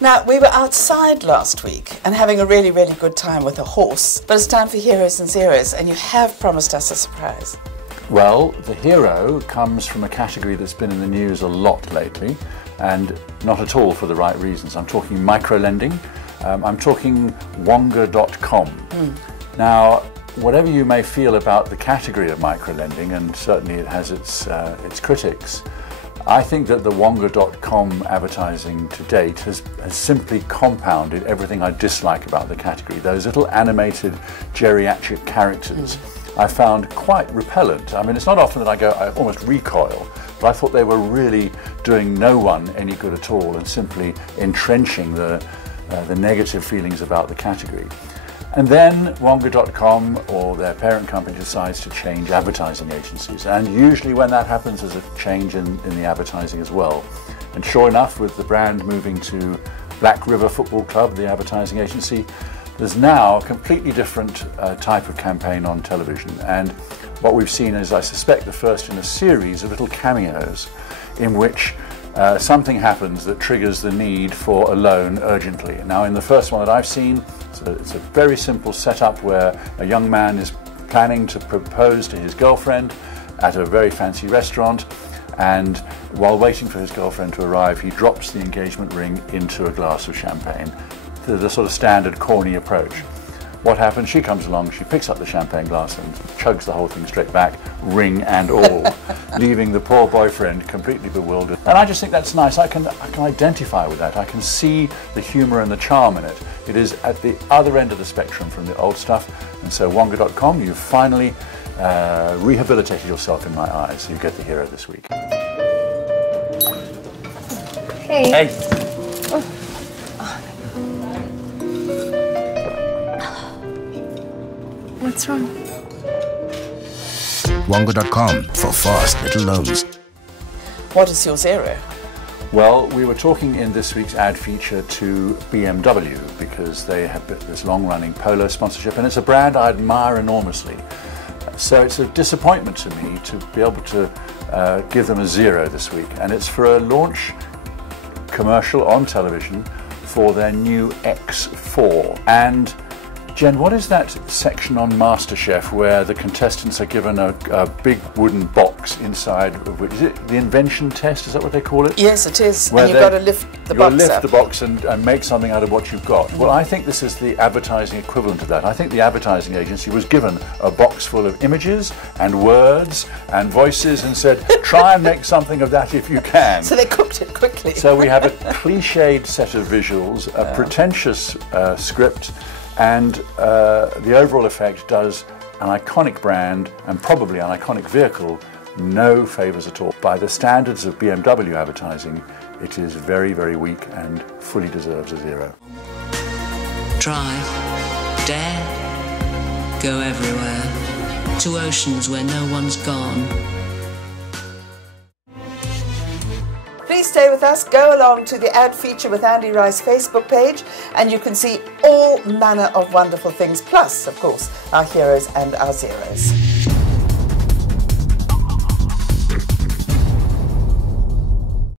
Now, we were outside last week and having a really, really good time with a horse, but it's time for Heroes and Zeros, and you have promised us a surprise. Well, the hero comes from a category that's been in the news a lot lately, and not at all for the right reasons. I'm talking micro-lending. I'm talking Wonga.com. Now, whatever you may feel about the category of micro-lending, and certainly it has its critics, I think that the Wonga.com advertising to date has simply compounded everything I dislike about the category. Those little animated geriatric characters I found quite repellent. I mean, it's not often that I almost recoil, but I thought they were really doing no one any good at all and simply entrenching the negative feelings about the category. And then Wonga.com or their parent company decides to change advertising agencies. And usually when that happens, there's a change in the advertising as well. And sure enough, with the brand moving to Black River Football Club, the advertising agency, there's now a completely different type of campaign on television. And what we've seen is, I suspect, the first in a series of little cameos in which something happens that triggers the need for a loan urgently. Now, in the first one that I've seen, it's a very simple setup where a young man is planning to propose to his girlfriend at a very fancy restaurant, and while waiting for his girlfriend to arrive, he drops the engagement ring into a glass of champagne. The sort of standard corny approach. What happens? She comes along, she picks up the champagne glass and chugs the whole thing straight back, ring and all, leaving the poor boyfriend completely bewildered. And I just think that's nice. I can identify with that. I can see the humour and the charm in it. It is at the other end of the spectrum from the old stuff. And so Wonga.com, you've finally rehabilitated yourself in my eyes. You get the hero this week. Hey. Hey. What's wrong? Wonga.com for fast little loans. What is your zero? Well, we were talking in this week's ad feature to BMW because they have this long-running polo sponsorship, and it's a brand I admire enormously. So it's a disappointment to me to be able to give them a zero this week, and it's for a launch commercial on television for their new X4. And Jen, what is that section on MasterChef where the contestants are given a big wooden box inside of which, is it the invention test? Is that what they call it? Yes, it is. Where and you've got to lift the box up. You've got to lift the box and make something out of what you've got. Well, I think this is the advertising equivalent of that. I think the advertising agency was given a box full of images and words and voices and said, try and make something of that if you can. So they cooked it quickly. So we have a cliched set of visuals, a pretentious script, and the overall effect does an iconic brand and probably an iconic vehicle no favours at all. By the standards of BMW advertising, it is very, very weak and fully deserves a zero. Try, dare, go everywhere, to oceans where no one's gone. Please stay with us, go along to the ad feature with Andy Rice Facebook page, and you can see all manner of wonderful things, plus, of course, our heroes and our zeros.